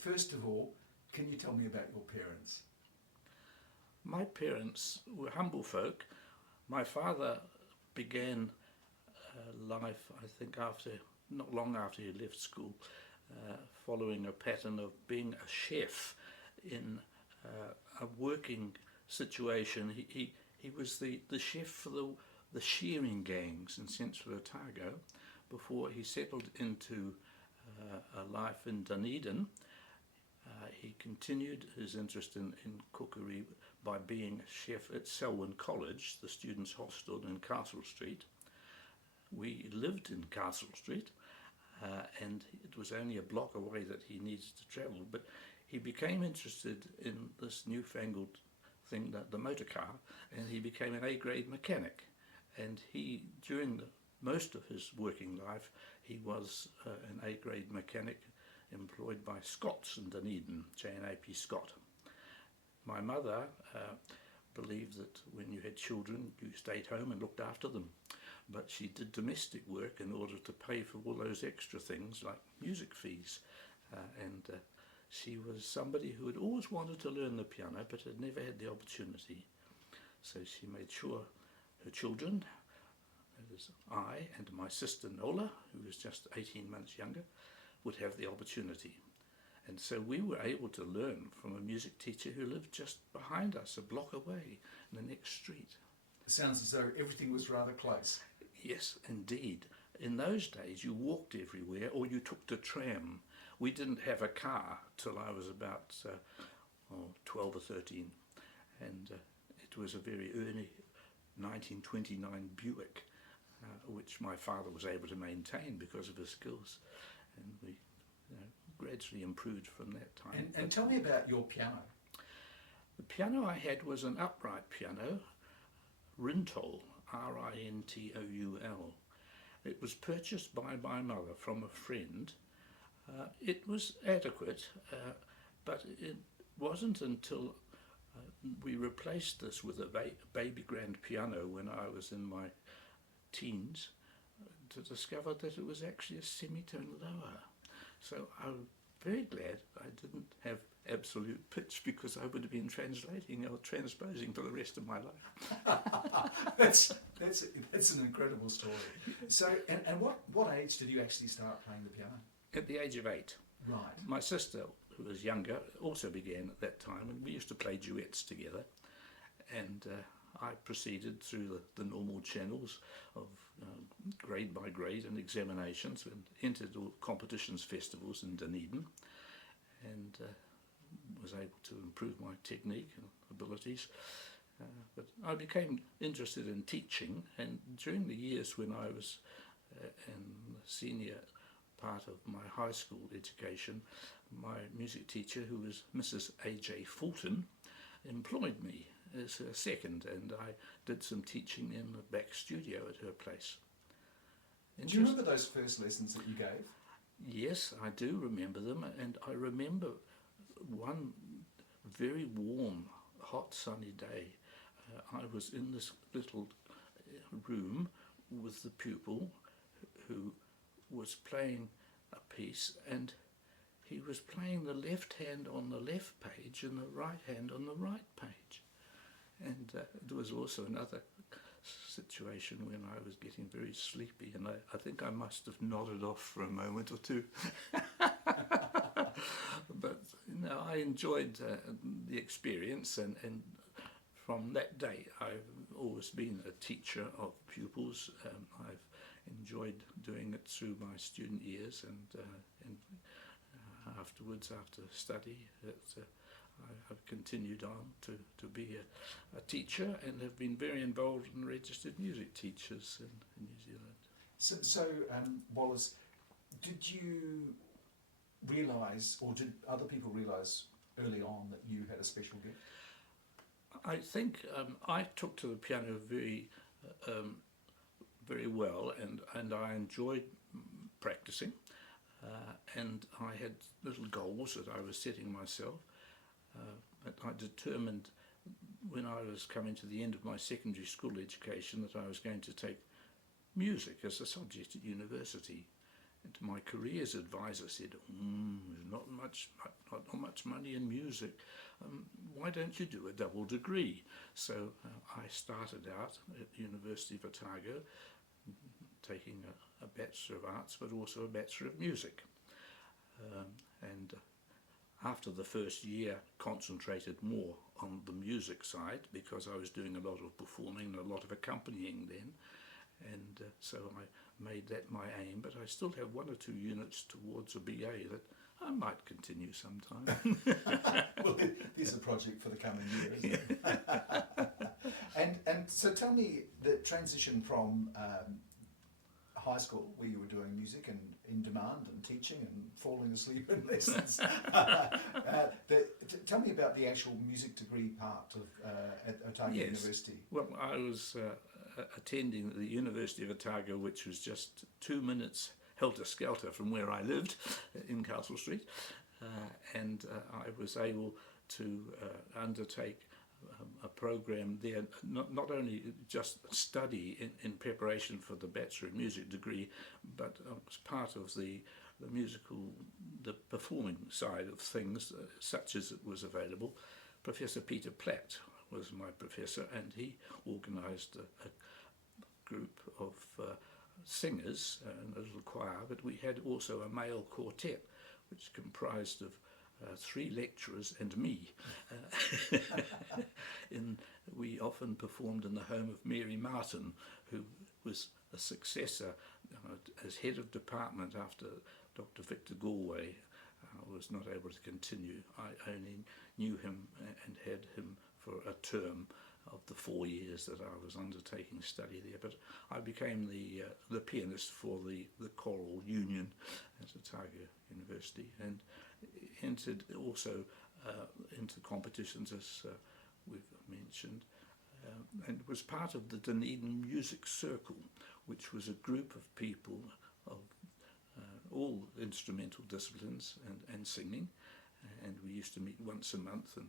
first of all, can you tell me about your parents? My parents were humble folk. My father began life, I think, not long after he left school, following a pattern of being a chef in a working situation. He was the chef for the shearing gangs in Central Otago before he settled into a life in Dunedin. He continued his interest in cookery by being a chef at Selwyn College, the students' hostel in Castle Street. We lived in Castle Street, and it was only a block away that he needed to travel, but he became interested in this newfangled thing, the motor car, and he became an A-grade mechanic. And he, during most of his working life, he was an A-grade mechanic employed by Scott's in Dunedin, J&AP Scott. My mother believed that when you had children, you stayed home and looked after them. But she did domestic work in order to pay for all those extra things like music fees. And she was somebody who had always wanted to learn the piano but had never had the opportunity. So she made sure her children, that is I and my sister Nola, who was just 18 months younger, would have the opportunity. And so we were able to learn from a music teacher who lived just behind us, a block away, in the next street. It sounds as though everything was rather close. Yes, indeed. In those days you walked everywhere or you took the tram. We didn't have a car till I was about 12 or 13, and it was a very early 1929 Buick, which my father was able to maintain because of his skills, and we gradually improved from that time. And tell me about your piano. The piano I had was an upright piano, Rintoul, R-I-N-T-O-U-L. It was purchased by my mother from a friend. It was adequate, but it wasn't until we replaced this with a baby grand piano when I was in my teens to discover that it was actually a semitone lower. So I'm very glad I didn't have absolute pitch, because I would have been translating or transposing for the rest of my life. That's an incredible story. So, and what age did you actually start playing the piano? At the age of 8. Right. My sister, who was younger, also began at that time, and we used to play duets together. And I proceeded through the normal channels of grade by grade and examinations, and entered all competitions, festivals in Dunedin, and was able to improve my technique and abilities. But I became interested in teaching, and during the years when I was in the senior part of my high school education, my music teacher, who was Mrs. A.J. Fulton, employed me as her second, and I did some teaching in the back studio at her place. Do you remember those first lessons that you gave? Yes, I do remember them, and I remember one very warm, hot, sunny day. I was in this little room with the pupil who was playing a piece, and he was playing the left hand on the left page and the right hand on the right page. And there was also another situation when I was getting very sleepy, and I think I must have nodded off for a moment or two. But I enjoyed the experience, and from that day I've always been a teacher of pupils. I've enjoyed doing it through my student years, and afterwards, after study, I've continued on to be a teacher, and have been very involved in registered music teachers in New Zealand. So Wallace, did you realise, or did other people realise early on that you had a special gift? I think I took to the piano very well, and I enjoyed practicing, and I had little goals that I was setting myself. But I determined when I was coming to the end of my secondary school education that I was going to take music as a subject at university, And my careers advisor said, there's not much money in music. Why don't you do a double degree? So I started out at the University of Otago, taking a Bachelor of Arts, but also a Bachelor of Music. And after the first year, concentrated more on the music side, because I was doing a lot of performing and a lot of accompanying then. And so I made that my aim, but I still have 1 or 2 units towards a BA that I might continue sometime. Well, there's a project for the coming year, isn't it? And so tell me the transition from high school, where you were doing music and in demand and teaching and falling asleep in lessons. Tell me about the actual music degree part of at Otago University. Well, I was attending the University of Otago, which was just 2 minutes helter-skelter from where I lived in Castle Street, and I was able to undertake a program there, not only just study in preparation for the Bachelor of Music degree, but as part of the performing side of things, such as it was available. Professor Peter Platt was my professor, and he organised a group of singers and a little choir, but we had also a male quartet which comprised of 3 lecturers and me. We often performed in the home of Mary Martin, who was a successor as head of department after Dr. Victor Galway was not able to continue. I only knew him and had him for a term of the 4 years that I was undertaking study there, but I became the pianist for the choral union at Otago University, and entered also into competitions, as we've mentioned, and was part of the Dunedin Music Circle, which was a group of people of all instrumental disciplines and singing, and we used to meet once a month and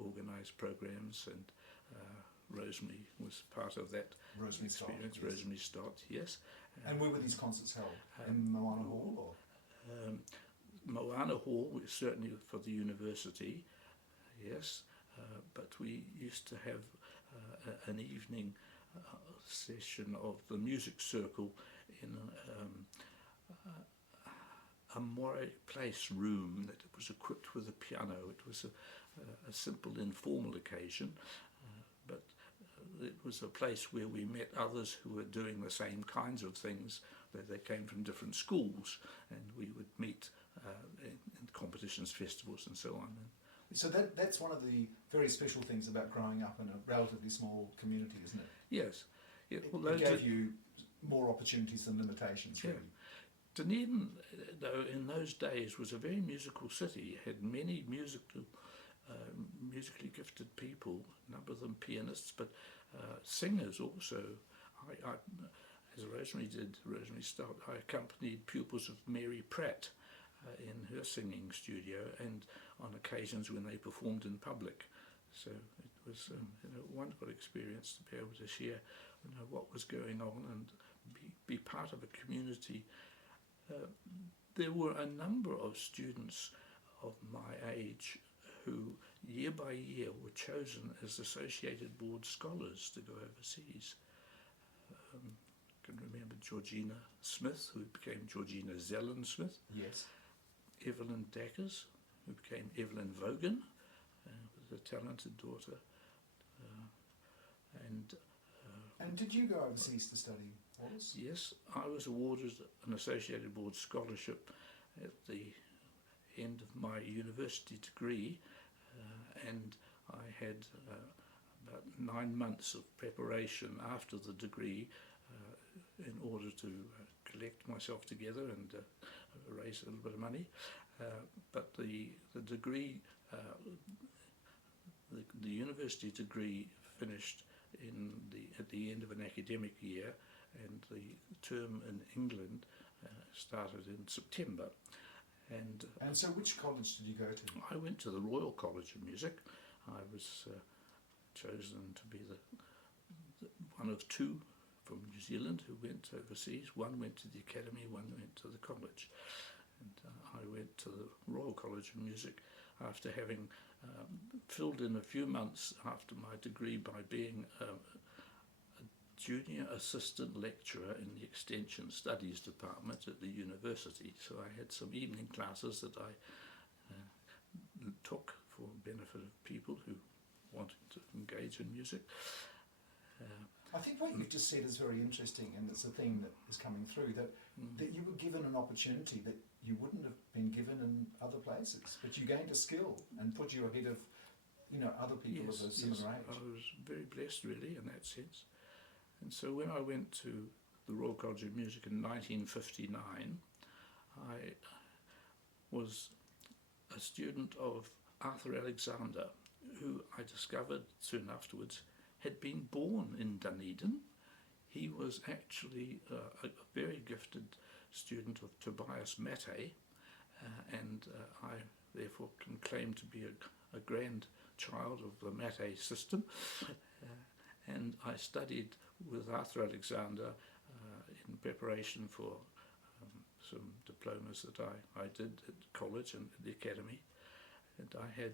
organise programs, and Rosemary was part of that experience. Yes. Rosemary Stott, yes. And where were these concerts held? In Moana Hall? Or? Moana Hall, certainly for the university, yes, but we used to have an evening session of the music circle in a Moray Place room that was equipped with a piano. It was a simple informal occasion, but it was a place where we met others who were doing the same kinds of things. They came from different schools, and we would meet in competitions, festivals and so on. So that's one of the very special things about growing up in a relatively small community, isn't it? Yes. It gave you more opportunities than limitations, really. Dunedin, though, in those days was a very musical city. It had many musically gifted people, a number of them pianists, but singers also. I, as Rosemary Stott, I accompanied pupils of Mary Pratt in her singing studio, and on occasions when they performed in public. So it was a wonderful experience to be able to share what was going on and be part of a community. There were a number of students of my age who year by year were chosen as Associated Board Scholars to go overseas. I can remember Georgina Smith, who became Georgina Zellen Smith. Yes. Evelyn Dackers, who became Evelyn Vogan, was a talented daughter. And did you go overseas to study, Wallace? Yes, I was awarded an Associated Board Scholarship at the end of my university degree, and I had about 9 months of preparation after the degree in order to collect myself together and raise a little bit of money. But the degree, the university degree finished at the end of an academic year, and the term in England started in September. And so which college did you go to? I went to the Royal College of Music. I was chosen to be one of 2 from New Zealand who went overseas. One went to the academy, one went to the college. And I went to the Royal College of Music after having filled in a few months after my degree by being a junior assistant lecturer in the Extension Studies Department at the university. So I had some evening classes that I took for benefit of people who wanted to engage in music. I think what you've just said is very interesting, and it's a theme that is coming through, that you were given an opportunity that you wouldn't have been given in other places, but you gained a skill and put you ahead of, you know, other people of a similar age. I was very blessed, really, in that sense. And so when I went to the Royal College of Music in 1959, I was a student of Arthur Alexander, who I discovered soon afterwards had been born in Dunedin. He was actually a very gifted student of Tobias Mattei, and I therefore can claim to be a grandchild of the Mattei system. And I studied with Arthur Alexander in preparation for some diplomas that I did at college and at the academy. And I had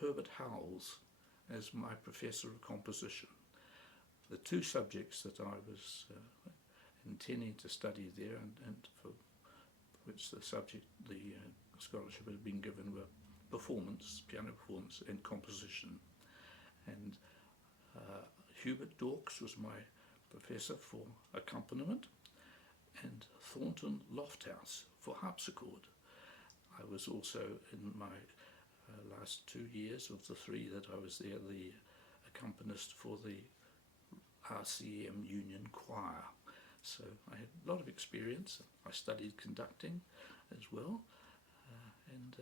Herbert Howells as my professor of composition. The two subjects that I was intending to study there and for which the scholarship had been given were performance, piano performance and composition. And Hubert Dawkes was my professor for accompaniment, and Thornton Lofthouse for harpsichord. I was also, in my last 2 years of the 3 that I was there, the accompanist for the RCM Union Choir. So I had a lot of experience. I studied conducting as well, and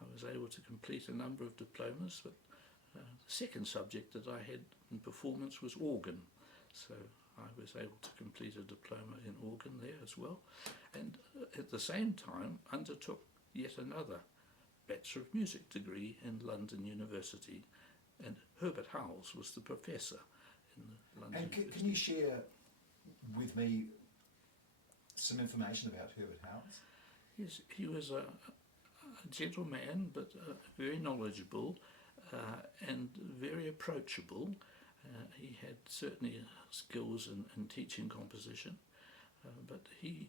I was able to complete a number of diplomas, but the second subject that I had in performance was organ. So I was able to complete a diploma in organ there as well, and at the same time undertook yet another Bachelor of Music degree in London University, and Herbert Howells was the professor in the London University. And can you share with me some information about Herbert Howells? Yes, he was a gentleman, but very knowledgeable and very approachable. He had certainly skills in teaching composition, but he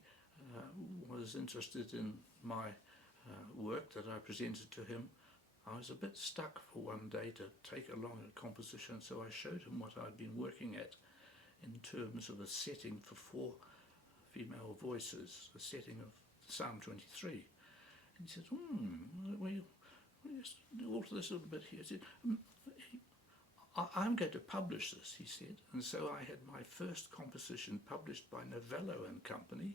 was interested in my work that I presented to him. I was a bit stuck for one day to take along a composition, so I showed him what I'd been working at in terms of a setting for 4 female voices, a setting of Psalm 23. And he said, we just alter this a little bit here. He said, I'm going to publish this, he said. And so I had my first composition published by Novello and Company,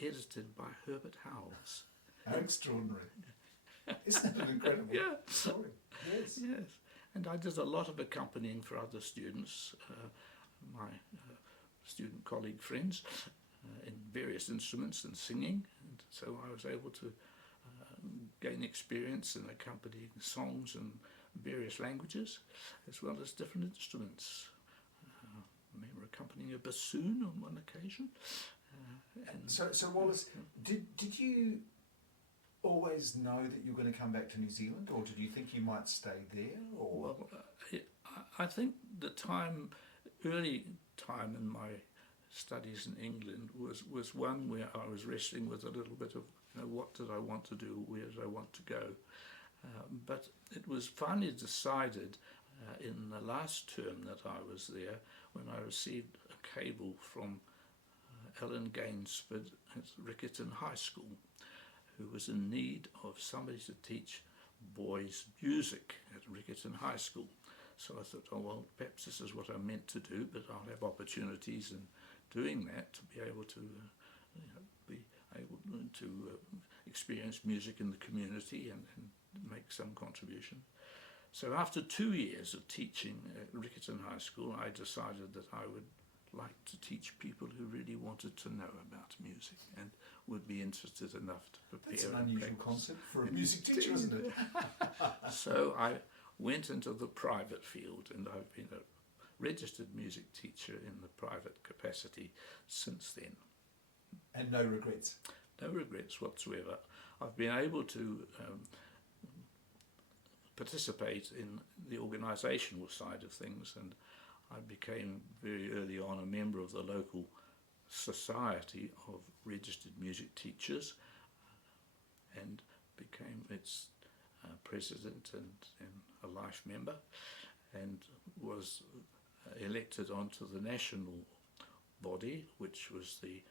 edited by Herbert Howells. How extraordinary. Isn't that an incredible story? Yes. Yes. And I did a lot of accompanying for other students, my student colleague friends, in various instruments and singing. And so I was able to gain experience in accompanying songs in various languages, as well as different instruments. I remember accompanying a bassoon on one occasion. So Wallace, did you always know that you were going to come back to New Zealand, or did you think you might stay there? Or? Well, I think the early time in my studies in England was one where I was wrestling with a little bit of, what did I want to do, where did I want to go? But it was finally decided in the last term that I was there, when I received a cable from Ellen Gainsford at Riccarton High School, who was in need of somebody to teach boys music at Riccarton High School. So I thought, perhaps this is what I'm meant to do, but I'll have opportunities in doing that to be able to experience music in the community and make some contribution. So after 2 years of teaching at Riccarton High School, I decided that I would like to teach people who really wanted to know about music and would be interested enough to prepare. That's an unusual concept for a music teacher, isn't it? So I went into the private field, and I've been a registered music teacher in the private capacity since then. And no regrets? No regrets whatsoever. I've been able to participate in the organisational side of things, and I became very early on a member of the local society of registered music teachers and became its president and a life member, and was elected onto the national body, which was the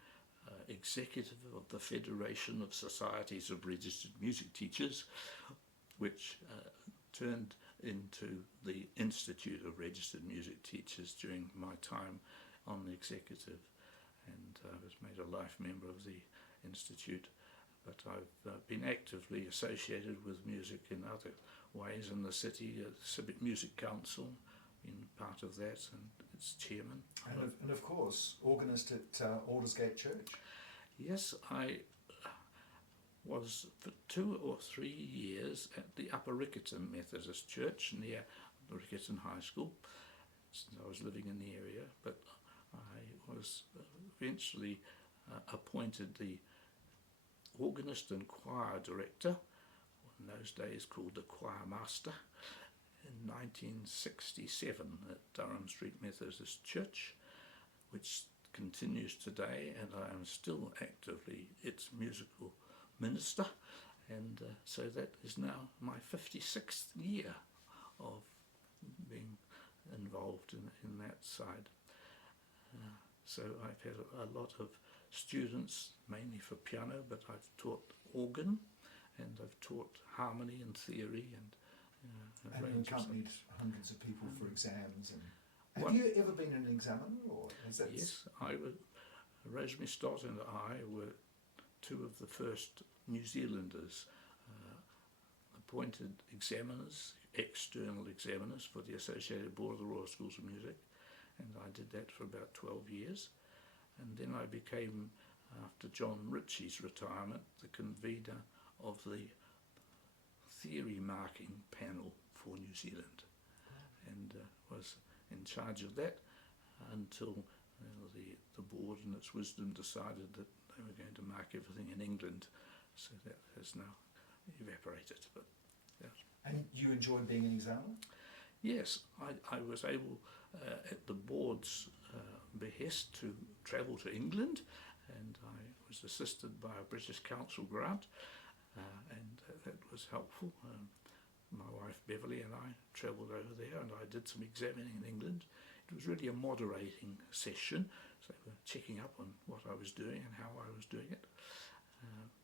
executive of the Federation of Societies of Registered Music Teachers, which turned into the Institute of Registered Music Teachers during my time on the executive, and I was made a life member of the Institute. But I've been actively associated with music in other ways in the city, Civic Music Council, been part of that and its chairman. And of course, organist at Aldersgate Church. Yes, I was for 2 or 3 years at the Upper Riccarton Methodist Church near the Riccarton High School, since I was living in the area, but I was eventually appointed the organist and choir director, in those days called the choir master, in 1967 at Durham Street Methodist Church, which continues today, and I am still actively its musical minister, and so that is now my 56th year of being involved in that side. So I've had a lot of students, mainly for piano, but I've taught organ, and I've taught harmony and theory, and you accompanied hundreds of people for exams. And have you ever been an examiner, or is that? Yes, Rosemary Stott and I were two of the first New Zealanders appointed examiners, external examiners for the Associated Board of the Royal Schools of Music, and I did that for about 12 years. And then I became, after John Ritchie's retirement, the convener of the theory marking panel for New Zealand, and was in charge of that until the board in its wisdom decided that they were going to mark everything in England, so that has now evaporated. But yeah. And you enjoyed being an examiner? Yes, I was able, at the board's behest, to travel to England, and I was assisted by a British Council grant, and that was helpful. My wife Beverly and I travelled over there, and I did some examining in England. It was really a moderating session, so they were checking up on what I was doing and how I was doing it.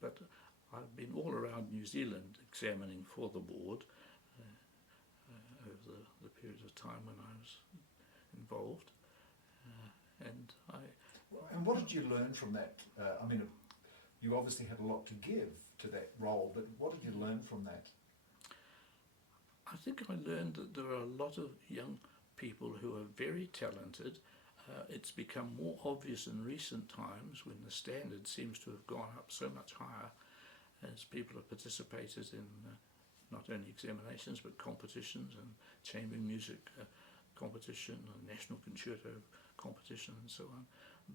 But I've been all around New Zealand examining for the board over the period of time when I was involved. And what did you learn from that? I mean, you obviously had a lot to give to that role, but what did you learn from that? I think I learned that there are a lot of young people who are very talented. It's become more obvious in recent times when the standard seems to have gone up so much higher as people have participated in not only examinations but competitions and chamber music competition and national concerto competition and so on,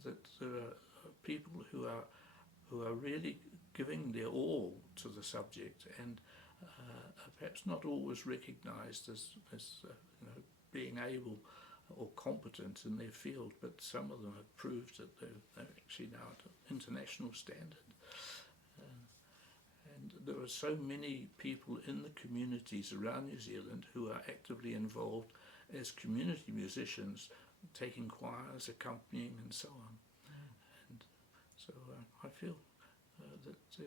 that there are people who are really giving their all to the subject and perhaps not always recognised as being able or competent in their field, but some of them have proved that they're actually now at an international standard. And there are so many people in the communities around New Zealand who are actively involved as community musicians, taking choirs, accompanying and so on. And so I feel that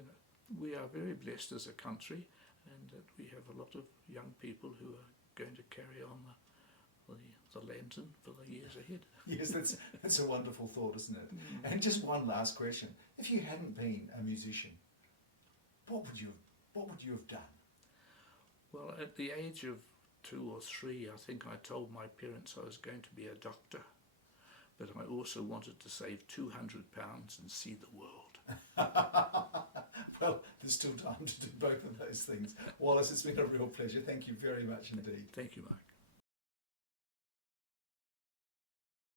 we are very blessed as a country, and that we have a lot of young people who are going to carry on the lantern for the years ahead. Yes, that's a wonderful thought, isn't it? And just one last question. If you hadn't been a musician, what would you have done? Well, at the age of 2 or 3, I think I told my parents I was going to be a doctor, but I also wanted to save £200 and see the world. Well, there's still time to do both of those things. Wallace, it's been a real pleasure. Thank you very much indeed. Thank you, Mark.